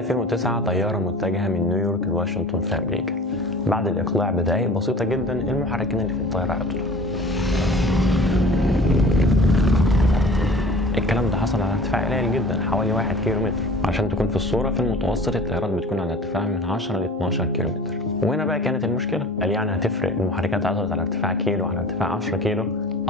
2009 طيارة متجهة من نيويورك لواشنطن في أمريكا. بعد الإقلاع بدقائق بسيطة جدا المحركين اللي في الطيارة عطلوا. الكلام ده حصل على ارتفاع قليل جدا حوالي 1 كيلومتر. عشان تكون في الصورة، في المتوسط الطيارات بتكون على ارتفاع من 10 ل 12 كيلومتر. وهنا بقى كانت المشكلة، قال يعني هتفرق المحركات عطلت على ارتفاع كيلو على ارتفاع 10 كيلو؟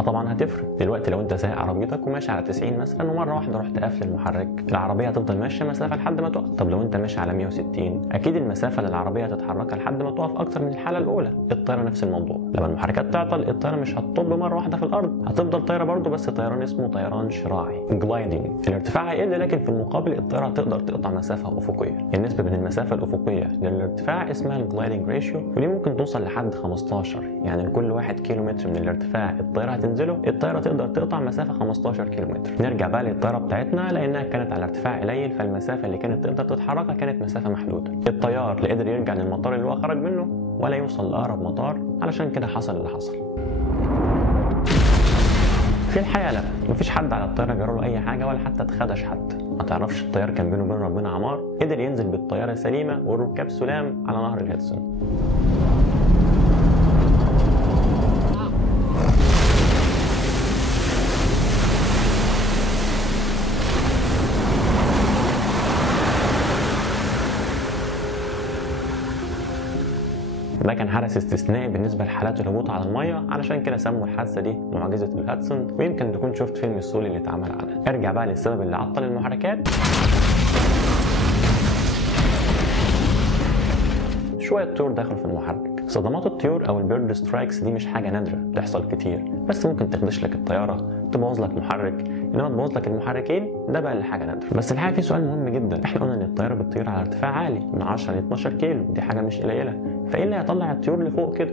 طبعا هتفرق. دلوقتي لو انت سايق عربيتك وماشي على 90 مثلا ومره واحده رحت قافل المحرك، العربيه هتفضل ماشيه مسافه لحد ما تقف. طب لو انت ماشي على 160 اكيد المسافه اللي العربيه هتتحركها لحد ما تقف اكتر من الحاله الاولى. الطياره نفس الموضوع، لما المحركات تعطل الطياره مش هتطب مره واحده في الارض، هتفضل طايره برضه بس طيران اسمه طيران شراعي جلايدنج. الارتفاع هيقل لكن في المقابل الطياره هتقدر تقطع مسافه افقيه. النسبه بين المسافه الافقيه للارتفاع اسمها الجلايدنج ريشيو، ودي ممكن توصل لحد 15. يعني لكل 1 كيلومتر من الارتفاع الطياره هتنزله الطياره تقدر تقطع مسافه 15 كيلومتر. نرجع بقى للطياره بتاعتنا، لانها كانت على ارتفاع قليل فالمسافه اللي كانت تقدر تتحركها كانت مسافه محدوده. الطيار لا قدر يرجع للمطار اللي هو خرج منه ولا يوصل لاقرب مطار، علشان كده حصل اللي حصل. في الحقيقه لا، مفيش حد على الطياره جرى له اي حاجه ولا حتى اتخدش حد. ما تعرفش الطيار كان بينه وبين ربنا عمار، قدر ينزل بالطياره سليمه والركاب سلام على نهر الهدسون. ده كان حدث استثنائي بالنسبه لحالات الهبوط على الميه، علشان كده سموا الحادثه دي معجزه الهدسون، ويمكن تكون شفت فيلم السولي اللي اتعمل عنها. ارجع بقى للسبب اللي عطل المحركات. شويه طيور دخلوا في المحرك. صدمات الطيور او البيرد سترايكس دي مش حاجه نادره، بتحصل كتير، بس ممكن تخدش لك الطياره، تبوظ لك محرك، انما تبوظ لك المحركين ده بقى اللي حاجه نادره. بس الحقيقه في سؤال مهم جدا، احنا قلنا ان الطياره بتطير على ارتفاع عالي من 10 ل 12 كيلو، دي حاجه مش قليله، فايه اللي هيطلع الطيور لفوق كده؟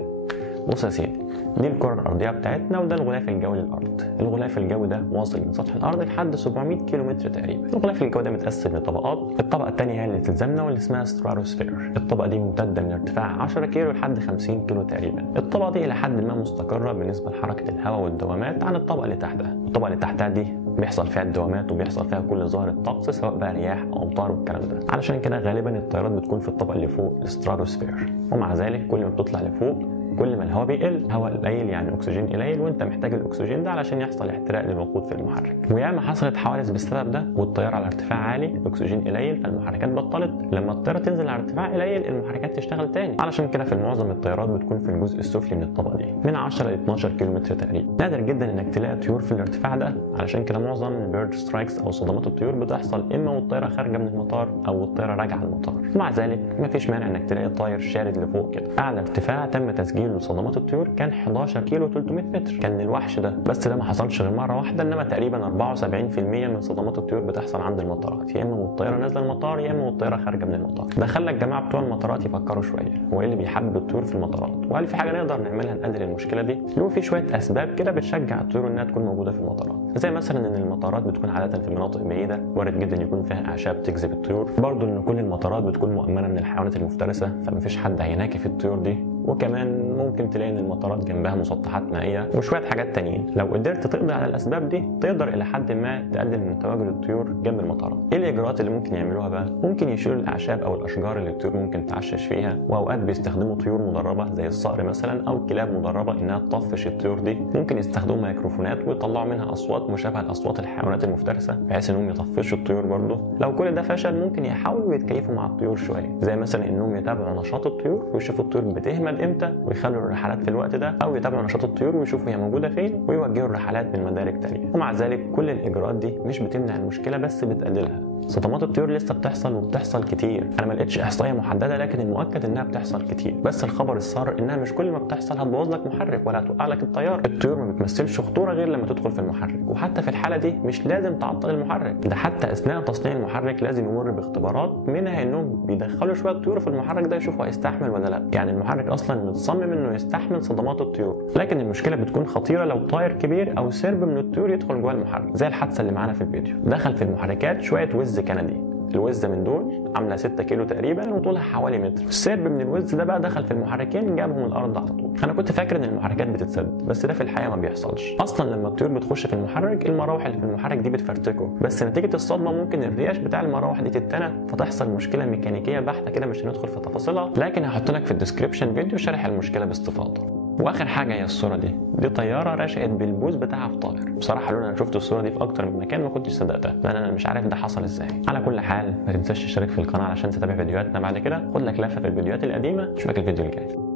بص يا سيدي، دي الكره الارضيه بتاعتنا وده الغلاف الجوي للارض. الغلاف الجوي ده واصل من سطح الارض لحد 700 كيلومتر تقريبا. الغلاف الجوي ده متقسم لطبقات، الطبقه الثانيه هي اللي تلزمنا واللي اسمها ستراتوسفير. الطبقه دي ممتده من ارتفاع 10 كيلو لحد 50 كيلو تقريبا. الطبقه دي الى حد ما مستقره بالنسبه لحركه الهواء والدوامات عن الطبقه اللي تحتها. الطبقه اللي تحتها دي بيحصل فيها الدوامات وبيحصل فيها كل ظاهر الطقس، سواء بقى رياح او امطار والكلام ده. علشان كده غالبا الطيارات بتكون في الطبقه اللي فوق الستراتوسفير، ومع ذلك كل ما بتطلع لفوق كل ما الهواء بيقل. الهواء قليل يعني الاكسجين قليل، وانت محتاج الاكسجين ده علشان يحصل احتراق للوقود في المحرك. وياما حصلت حوادث بالسبب ده، والطياره على ارتفاع عالي الاكسجين قليل فالمحركات بطلت، لما الطياره تنزل على ارتفاع قليل المحركات تشتغل تاني. علشان كده في معظم الطيارات بتكون في الجزء السفلي من الطبقه دي من 10 ل 12 كيلومتر تقريبا. نادر جدا انك تلاقي طيور في الارتفاع ده، علشان كده معظم البيرد سترايكس او صدمات الطيور بتحصل اما والطياره خارجه من المطار او والطياره راجعه المطار. ومع ذلك مفيش مانع انك تلاقي طاير شارد لفوق كده. اعلى ارتفاع تم تسجيله لصدمات الطيور كان 11 كيلو 300 متر، كان الوحش ده، بس ده ما حصلش غير مره واحده. انما تقريبا 74% من صدمات الطيور بتحصل عند المطارات، يا اما والطياره نازله المطار يا اما والطياره خارجه من المطار. ده خلى الجماعه بتوع المطارات يفكروا شويه، هو ايه اللي بيحبب الطيور في المطارات؟ وهل في حاجه نقدر نعملها نقلل المشكله دي؟ له في شويه اسباب كده بتشجع الطيور انها تكون موجوده في المطارات، زي مثلا ان المطارات بتكون عاده في مناطق بعيده، وارد جدا يكون فيها اعشاب تجذب الطيور. برضه ان كل المطارات بتكون مؤمنه من الحيوانات المفترسه، فمفيش حد هيناكف الطيور دي. وكمان ممكن تلاقي ان المطارات جنبها مسطحات مائيه وشويه حاجات تانيين. لو قدرت تقضي على الاسباب دي تقدر الى حد ما تقلل من تواجد الطيور جنب المطارات. ايه الاجراءات اللي ممكن يعملوها بقى؟ ممكن يشيلوا الاعشاب او الاشجار اللي الطيور ممكن تعشش فيها، واوقات بيستخدموا طيور مدربه زي الصقر مثلا او كلاب مدربه انها تطفش الطيور دي. ممكن يستخدموا ميكروفونات ويطلعوا منها اصوات مشابهه لاصوات الحيوانات المفترسه بحيث انهم يطفشوا الطيور برضه. لو كل ده فشل ممكن يحاولوا يتكيفوا مع الطيور شويه، زي مثلا انهم يتابعوا نشاط الطيور ويشوفوا الطيور بتهمد امتى ويخلوا الرحلات في الوقت ده، او يتابعوا نشاط الطيور ويشوفوا هي موجوده فين ويوجهوا الرحلات من مدارك تانية. ومع ذلك كل الاجراءات دي مش بتمنع المشكله بس بتقللها. صدمات الطيور لسه بتحصل وبتحصل كتير، انا ما لقيتش احصائيه محدده لكن المؤكد انها بتحصل كتير. بس الخبر السار انها مش كل ما بتحصل هتبوظ لك محرك ولا هتوقع لك الطياره. الطيور ما بتمثلش خطوره غير لما تدخل في المحرك، وحتى في الحاله دي مش لازم تعطل المحرك، ده حتى اثناء تصنيع المحرك لازم يمر باختبارات، منها انهم بيدخلوا شويه طيور في المحرك ده يشوفوا هيستحمل ولا لا. يعني المحرك اصلا متصمم انه يستحمل صدمات الطيور، لكن المشكله بتكون خطيره لو طائر كبير او سرب من الطيور يدخل جوه المحرك، زي الحادثه اللي معانا في الفيديو. دخل في المحركات شويه وز كندي، الوزه من دول عامله 6 كيلو تقريبا وطولها حوالي متر. السرب من الوز ده بقى دخل في المحركين جابهم الارض على طول. انا كنت فاكر ان المحركات بتتسد، بس ده في الحقيقه ما بيحصلش. اصلا لما الطيور بتخش في المحرك، المراوح اللي في المحرك دي بتفرتكه، بس نتيجه الصدمه ممكن الرياش بتاع المراوح دي تتنى، فتحصل مشكله ميكانيكيه بحته كده مش هندخل في تفاصيلها، لكن هحط لك في الديسكربشن فيديو شارح المشكله باستفاضه. واخر حاجه هي الصوره دي طياره رشقت بالبوز بتاعها في طائر. بصراحه لو انا شفت الصوره دي في اكتر من مكان ما كنتش صدقتها، لان انا مش عارف ده حصل ازاي. على كل حال ما تنساش تشترك في القناه علشان تتابع فيديوهاتنا بعد كده. خد لك لفه في الفيديوهات القديمه. اشوفك الفيديو الجاي.